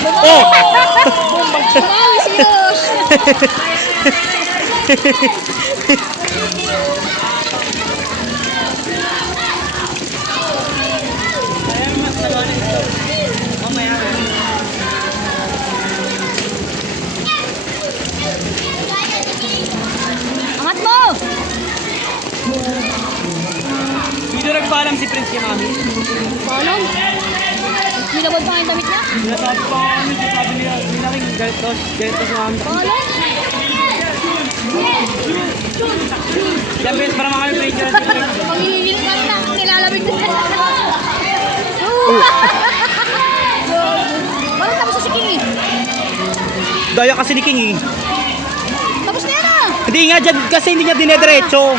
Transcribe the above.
Oh! Angat mo! Dito nagpaalam si Prince kay Mami. Balong! Nilabad pa nga yung damit niya? Sinasabi pa kami, sabi niya, rin, galit daw si Mami. Balong! Ilang beses para mga kami picture. Panghihilit ka na, ang nilalamig na. Balong tapos sa siking eh. Daya kasi ni King eh. Tapos na yan ah! Hindi nga dyan kasi hindi niya dinediretso.